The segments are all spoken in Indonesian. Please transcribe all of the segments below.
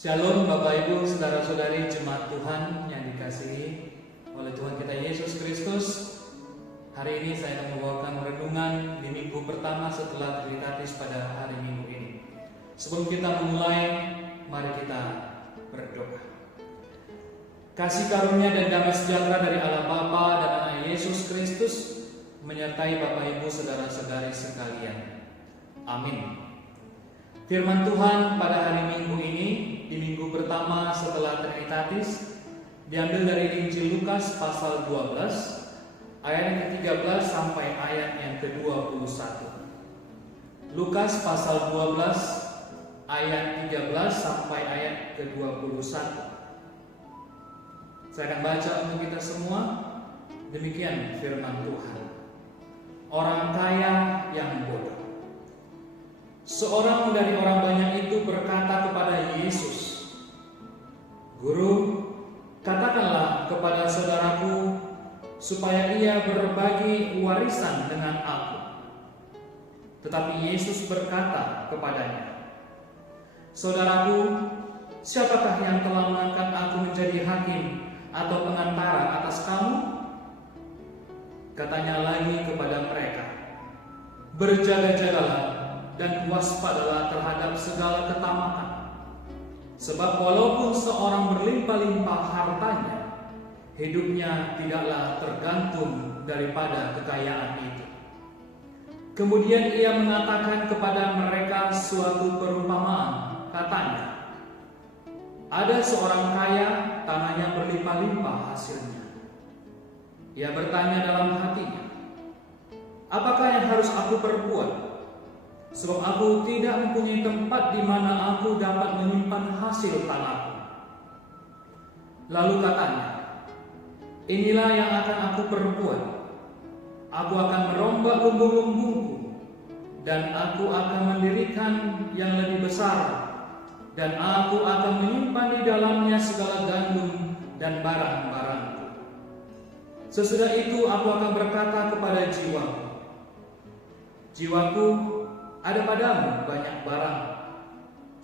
Shalom Bapak Ibu, Saudara-saudari Jemaat Tuhan yang dikasihi oleh Tuhan kita Yesus Kristus. Hari ini saya akan membawakan renungan di minggu pertama setelah Trinitatis pada hari Minggu ini. Sebelum kita memulai, mari kita berdoa. Kasih karunia dan damai sejahtera dari Allah Bapa dan Anak Yesus Kristus menyertai Bapak Ibu, Saudara-saudari sekalian. Amin. Firman Tuhan pada hari Minggu ini, di minggu pertama setelah Trinitatis, diambil dari Injil Lukas pasal 12 ayat yang ke-13 sampai ayat yang ke-21. Lukas pasal 12 ayat 13 sampai ayat ke-21. Saya akan baca untuk kita semua. Demikian firman Tuhan. Orang kaya yang bodoh. Seorang dari orang banyak itu berkata kepada Yesus, "Guru, katakanlah kepada saudaraku supaya ia berbagi warisan dengan aku." Tetapi Yesus berkata kepadanya, "Saudaraku, siapakah yang telah mengangkat aku menjadi hakim atau pengantara atas kamu?" Katanya lagi kepada mereka, "Berjaga-jagalah dan waspadalah terhadap segala ketamakan. Sebab walaupun seorang berlimpah-limpah hartanya, hidupnya tidaklah tergantung daripada kekayaan itu." Kemudian ia mengatakan kepada mereka suatu perumpamaan, katanya, "Ada seorang kaya, tanahnya berlimpah-limpah hasilnya. Ia bertanya dalam hatinya, 'Apakah yang harus aku perbuat? Sebab aku tidak mempunyai tempat di mana aku dapat menyimpan hasil tanahku.' Lalu katanya, 'Inilah yang akan aku perbuat. Aku akan merombak lumbung-lumbungku, dan aku akan mendirikan yang lebih besar, dan aku akan menyimpan di dalamnya segala gandum dan barang-barangku. Sesudah itu aku akan berkata kepada jiwaku, Jiwaku, ada padamu banyak barang,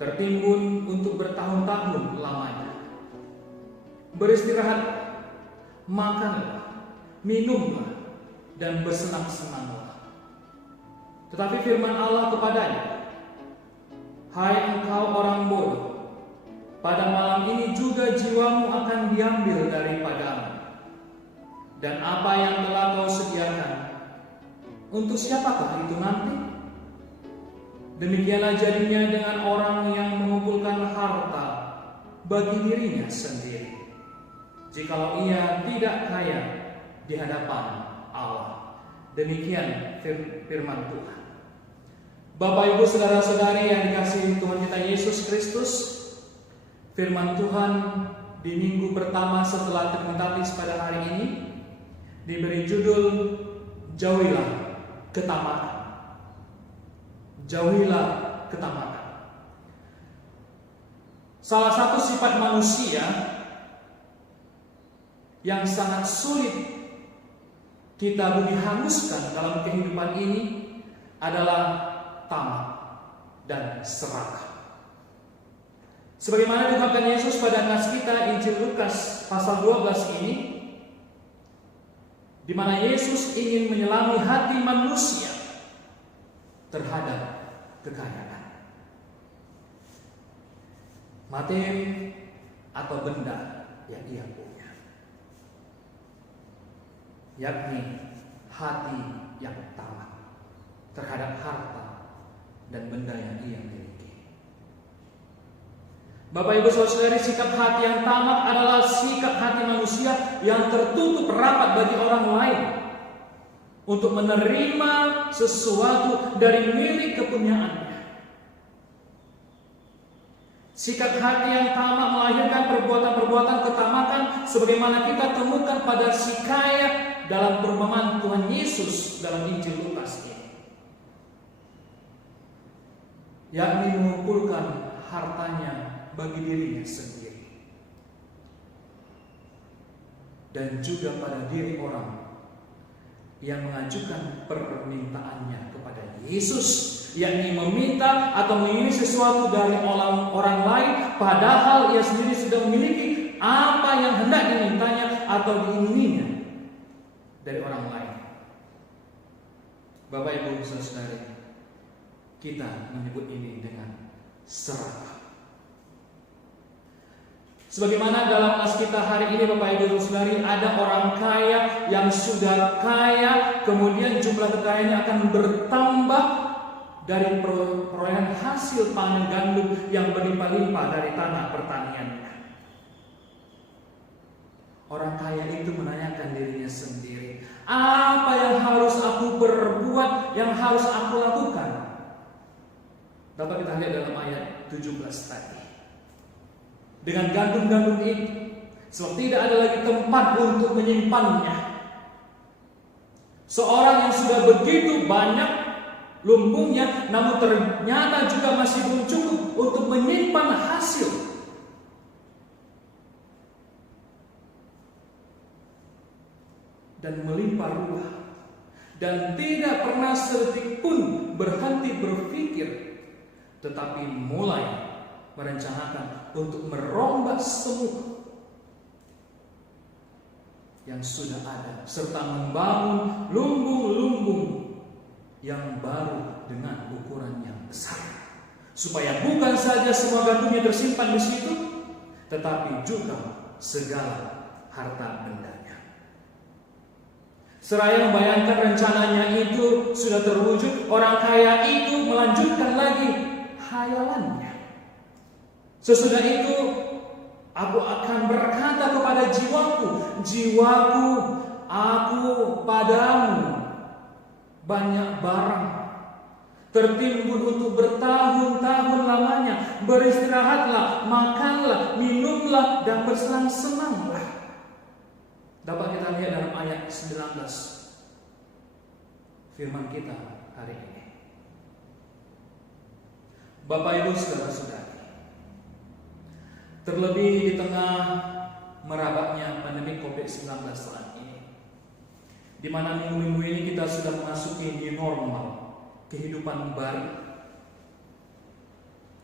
tertimbun untuk bertahun-tahun lamanya. Beristirahat, makanlah, minumlah, dan bersenang-senanglah.' Tetapi firman Allah kepadanya, 'Hai engkau orang bodoh, pada malam ini juga jiwamu akan diambil daripadamu. Dan apa yang telah kau sediakan, untuk siapakah itu nanti?' Demikianlah jadinya dengan orang yang mengumpulkan harta bagi dirinya sendiri, jikalau ia tidak kaya di hadapan Allah." Demikian firman Tuhan. Bapak Ibu Saudara-saudari yang dikasihi Tuhan kita Yesus Kristus, firman Tuhan di minggu pertama setelah Trinitatis pada hari ini diberi judul "Jauhilah ketamakan". Jauhilah ketamakan. Salah satu sifat manusia yang sangat sulit kita budi hanguskan dalam kehidupan ini adalah tamak dan serakah. Sebagaimana diungkapkan Yesus pada nas kita Injil Lukas pasal 12 ini, di mana Yesus ingin menyelami hati manusia terhadap kekayaan, materi atau benda yang ia punya, yakni hati yang tamak terhadap harta dan benda yang ia miliki. Bapak Ibu Saudara-saudari, sikap hati yang tamak adalah sikap hati manusia yang tertutup rapat bagi orang lain untuk menerima sesuatu dari milik kepunyaannya. Sikap hati yang tamak melahirkan perbuatan-perbuatan ketamakan sebagaimana kita temukan pada si kaya dalam perumpamaan Tuhan Yesus dalam Injil Lukas ini, yakni mengumpulkan hartanya bagi dirinya sendiri dan juga pada diri orang yang mengajukan permintaannya kepada Yesus, yakni meminta atau menginginkan sesuatu dari orang lain, padahal ia sendiri sudah memiliki apa yang hendak dimintanya atau diingininya dari orang lain. Bapak Ibu Saudara, kita menyebut ini dengan serakah. Sebagaimana dalam nas kita hari ini, Bapak Ibu Saudari, ada orang kaya yang sudah kaya, kemudian jumlah kekayaannya akan bertambah dari perolehan hasil panen gandum yang berlimpah-limpah dari tanah pertaniannya. Orang kaya itu menanyakan dirinya sendiri, apa yang harus aku perbuat, yang harus aku lakukan? Dapat kita lihat dalam ayat 17 tadi. Dengan gandum-gandum itu, sebab tidak ada lagi tempat untuk menyimpannya. Seorang yang sudah begitu banyak lumbungnya, namun ternyata juga masih belum cukup untuk menyimpan hasil. Dan melimpah ruah. Dan tidak pernah sedetik pun berhenti berpikir, tetapi mulai merencanakan untuk merombak semua yang sudah ada, serta membangun lumbung-lumbung yang baru dengan ukuran yang besar, supaya bukan saja semua gandumnya tersimpan di situ, tetapi juga segala harta bendanya. Seraya membayangkan rencananya itu sudah terwujud, orang kaya itu melanjutkan lagi hayalannya. Sesudah itu, aku akan berkata kepada jiwaku, jiwaku, aku padamu banyak barang tertimbun untuk bertahun-tahun lamanya. Beristirahatlah, makanlah, minumlah, dan bersenang-senanglah. Dapat kita lihat dalam ayat 19 firman kita hari ini. Bapak Ibu Saudara-saudari, terlebih di tengah merabaknya pandemi COVID-19 saat ini, di mana minggu-minggu ini kita sudah memasuki new normal, kehidupan baru.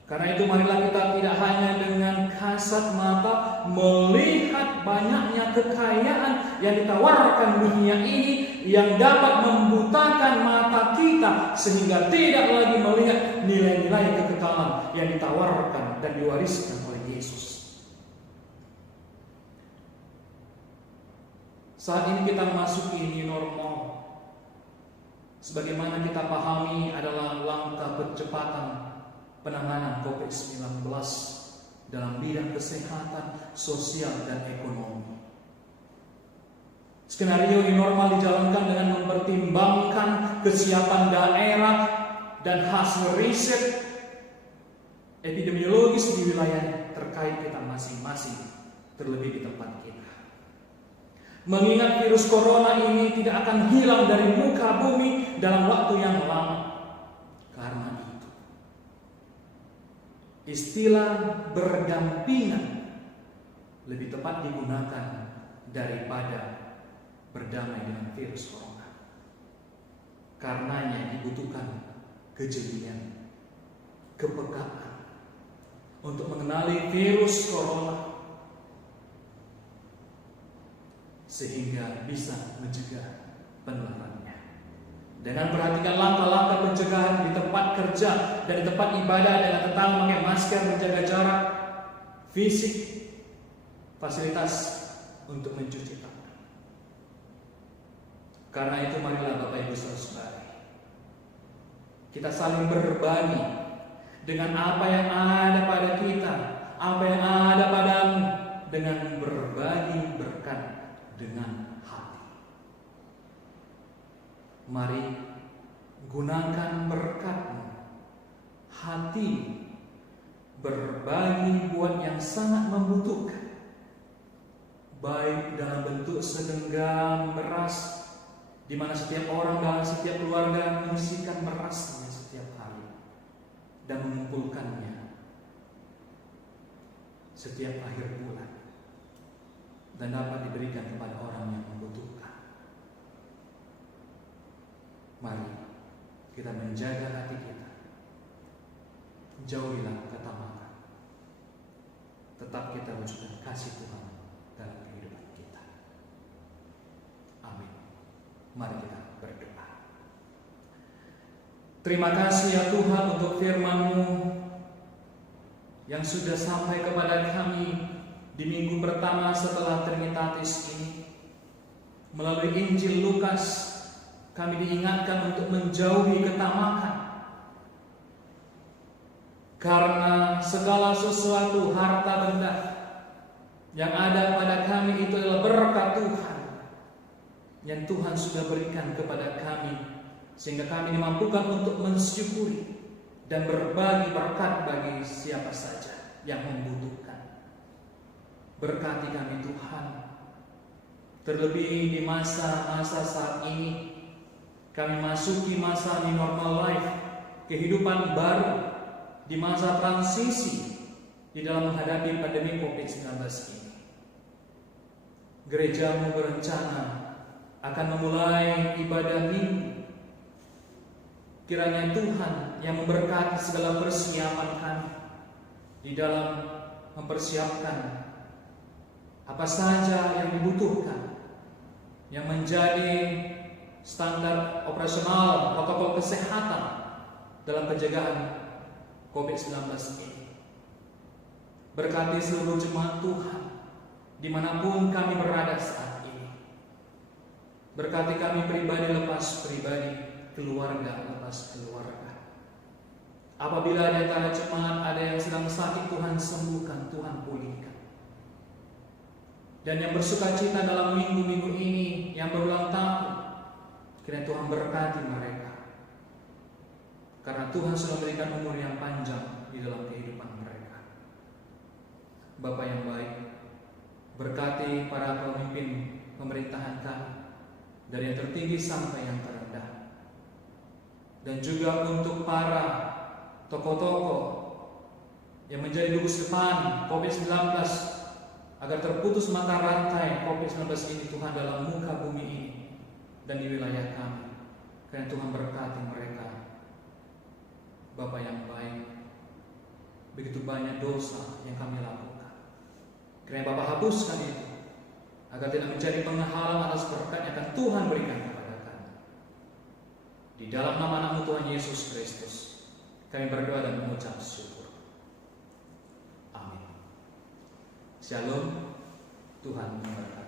Karena itu marilah kita tidak hanya dengan kasat mata melihat banyaknya kekayaan yang ditawarkan dunia ini yang dapat membutakan mata kita sehingga tidak lagi melihat nilai-nilai kekekalan yang ditawarkan dan diwariskan oleh Yesus. Saat ini kita memasuki new normal. Sebagaimana kita pahami adalah langkah percepatan penanganan COVID-19 dalam bidang kesehatan, sosial, dan ekonomi. Skenario new normal dijalankan dengan mempertimbangkan kesiapan daerah dan hasil riset epidemiologis di wilayah terkait kita masing-masing, terlebih di tempat kita. Mengingat virus corona ini tidak akan hilang dari muka bumi dalam waktu yang lama. Karena itu, istilah berdampingan lebih tepat digunakan daripada berdamai dengan virus corona. Karenanya dibutuhkan kejelian, kepekaan untuk mengenali virus corona, sehingga bisa mencegah penularannya. Dengan perhatikan langkah-langkah pencegahan di tempat kerja dan di tempat ibadah, dengan tetap memakai masker, menjaga jarak fisik, fasilitas untuk mencuci tangan. Karena itu marilah Bapak Ibu Saudara, kita saling berbagi dengan apa yang ada pada kita, apa yang ada padamu, dengan berbagi berkat dengan hati. Mari gunakan berkatmu, hati, berbagi buat yang sangat membutuhkan, baik dalam bentuk segenggam beras, di mana setiap orang dalam setiap keluarga menyisihkan berasnya setiap hari dan mengumpulkannya setiap akhir bulan, dan dapat diberikan kepada orang yang membutuhkan. Mari kita menjaga hati kita. Jauhilah ketamakan. Tetap kita wujudkan kasih Tuhan dalam kehidupan kita. Amin. Mari kita berdoa. Terima kasih ya Tuhan untuk firman-Mu yang sudah sampai kepada kami di minggu pertama setelah Trinitatis ini. Melalui Injil Lukas, kami diingatkan untuk menjauhi ketamakan. Karena segala sesuatu harta benda yang ada pada kami itu adalah berkat Tuhan yang Tuhan sudah berikan kepada kami, sehingga kami dimampukan untuk mensyukuri dan berbagi berkat bagi siapa saja yang membutuhkan. Berkati kami Tuhan. Terlebih di masa-masa saat ini, kami masuki masa new normal life, kehidupan baru, di masa transisi di dalam menghadapi pandemi COVID-19 ini. Gereja-Mu berencana akan memulai ibadah minggu. Kiranya Tuhan yang memberkati segala persiapan kami di dalam mempersiapkan apa saja yang dibutuhkan, yang menjadi standar operasional protokol kesehatan dalam penjagaan COVID-19 ini. Berkati seluruh jemaat Tuhan dimanapun kami berada saat ini. Berkati kami pribadi lepas pribadi, keluarga lepas keluarga. Apabila di antara jemaat ada yang sedang sakit, Tuhan sembuhkan, Tuhan pulihkan. Dan yang bersuka cita dalam minggu-minggu ini yang berulang tahun, kiranya Tuhan berkati mereka. Karena Tuhan sudah memberikan umur yang panjang di dalam kehidupan mereka. Bapa yang baik, berkati para pemimpin pemerintahan kami, dari yang tertinggi sampai yang terendah. Dan juga untuk para tokoh-tokoh yang menjadi dubes depan COVID-19, agar terputus mata rantai COVID-19 ini Tuhan dalam muka bumi ini dan di wilayah kami. Karena Tuhan berkati mereka. Bapa yang baik, begitu banyak dosa yang kami lakukan. Kiranya Bapa hapuskan itu, agar tidak menjadi penghalang atas berkat yang akan Tuhan berikan kepada kami. Di dalam nama Anak-Mu Tuhan Yesus Kristus, kami berdoa dan mengucap syukur. Amin. Shalom, Tuhan memberkati.